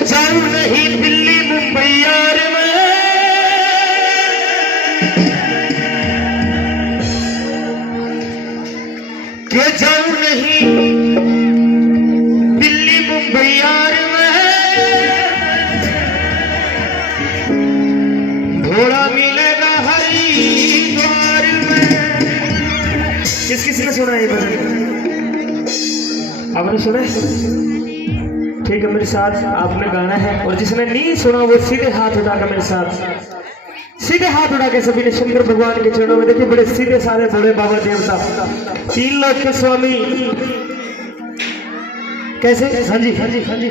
जाऊं नहीं दिल्ली मुंबई यार मैं, के जाऊं नहीं दिल्ली मुंबई यार मैं, घोड़ा मिलेगा हरिद्वार में। किस ने सुना है ये भजन? आपने सुना है? ठीक है, मेरे साथ आपने गाना है, और जिसने नहीं सुना वो सीधे हाथ उठाकर मेरे साथ, सीधे हाथ उठा के सभी ने शंकर भगवान के चरणों में, देखिए बड़े सीधे साधे बड़े बाबा देवता, तीन लोक के स्वामी। कैसे? हाँ जी हाँ जी हाँ जी।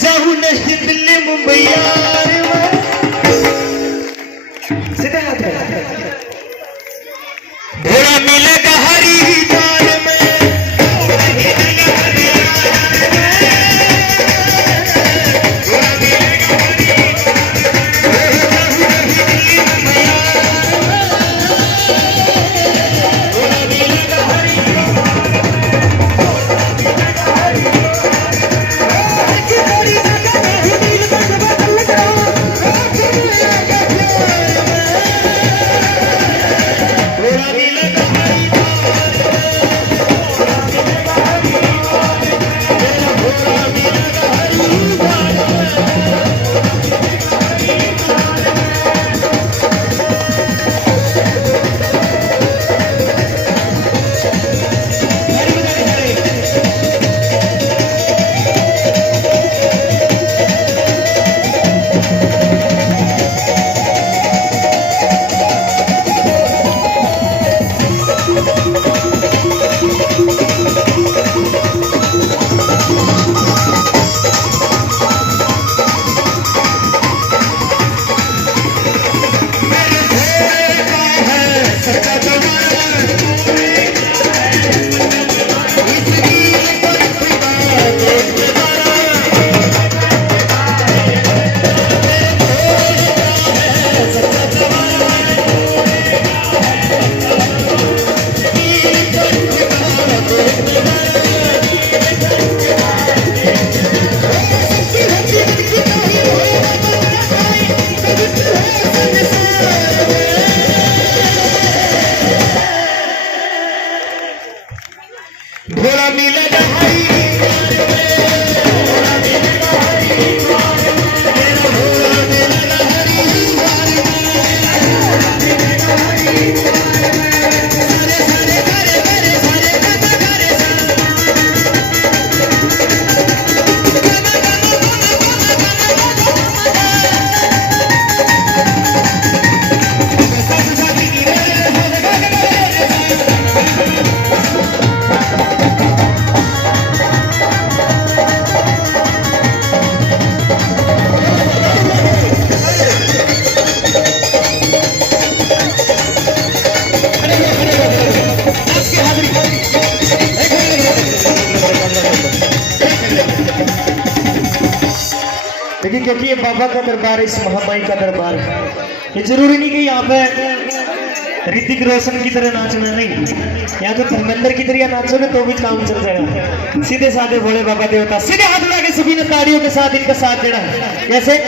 जाऊं नहीं दिल्ली मुंबई यार मैं, सीधे हाथ में, घोड़ा मिलेगा हरिद्वार में। घोड़ा मिलेगा लेकिन क्योंकि ये बाबा का दरबार है, इस महामाई का दरबार है, ये जरूरी नहीं कि यहाँ पे ऋतिक रोशन की तरह नाचना, नहीं, यहाँ तो धर्मेंद्र की तरह नाचोगे तो भी काम चल जाएगा। सीधे साधे भोले बाबा देवता, सीधे हाथ उठा के सभी ने ताड़ियों के साथ इनका साथ देना। कैसे?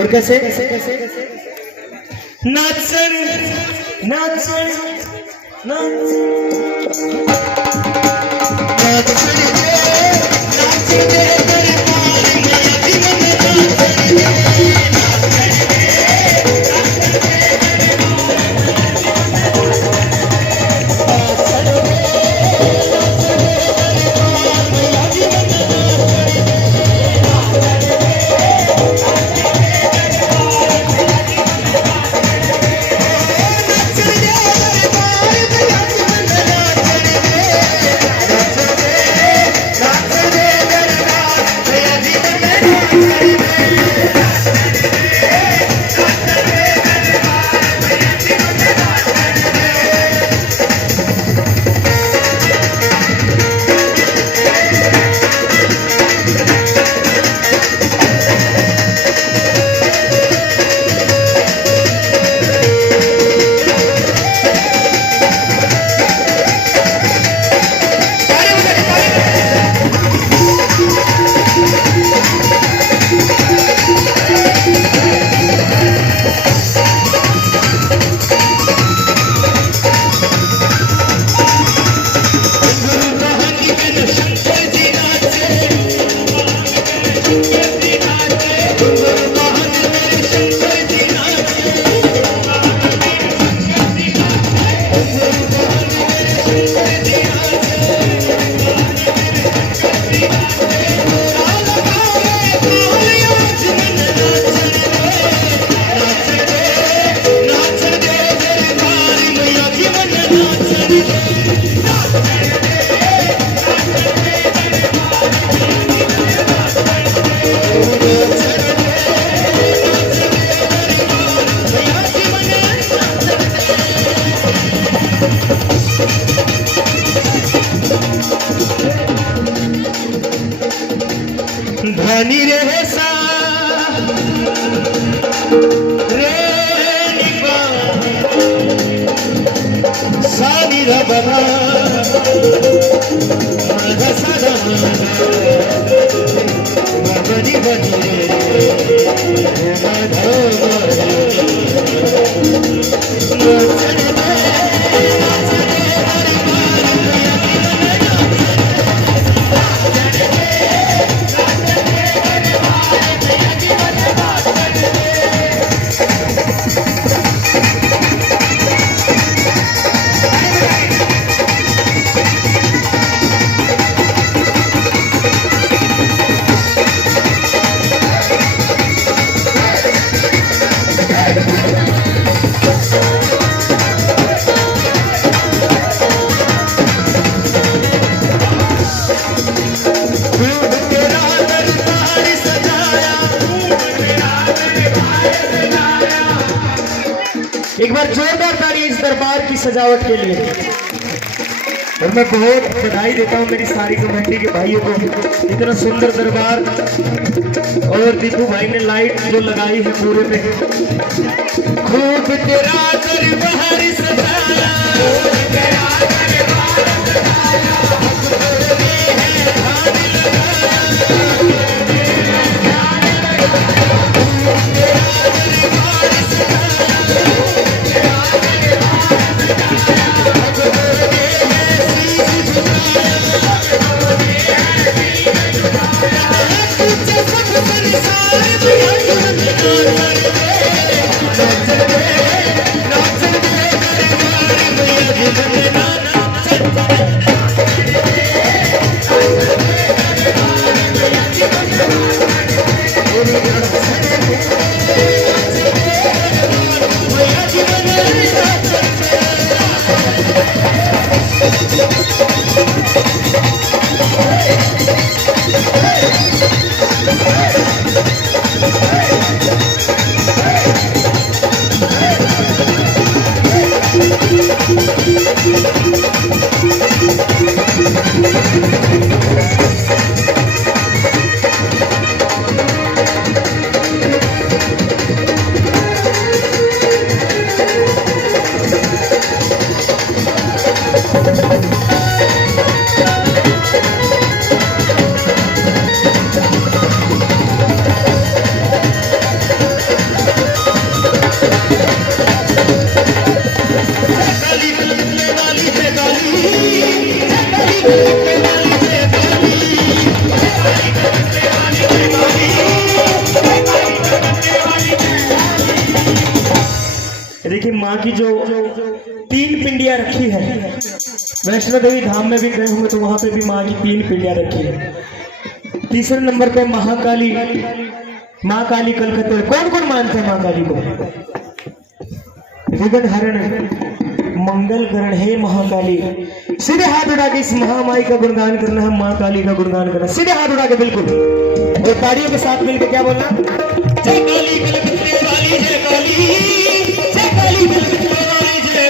और कैसे नाचन नाचन धनी रे सा रे निपा सानी रा बना मगा सदा बनी बनी रे एक बार जोरदार ताली इस दरबार की सजावट के लिए। और मैं बहुत बधाई देता हूँ मेरी सारी कमेटी के भाइयों को, इतना सुंदर दरबार। और दीपू भाई ने लाइट जो लगाई है पूरे पे, खूब तेरा दरबार सजाया, देखिए माँ की जो 3 पिंडियां रखी है, वैष्णो देवी धाम में भी गए होंगे तो वहां पे भी माँ की 3 पिंडियां रखी है। तीसरे नंबर पे महाकाली, माँ काली कलकत्ते। कौन कौन मानते हैं माँ काली को? विघ्न हरण मंगल करण है महाकाली। सीधे हाथ उठा के इस महामाई का गुणगान करना है, माँ काली का गुणगान करना। सीधे हाथ उठा के बिल्कुल, और ताड़ियों के साथ मिलकर क्या बोलना? जय काली कलकत्ते वाली, जय काली, जय काली कलकत्ते वाली, जय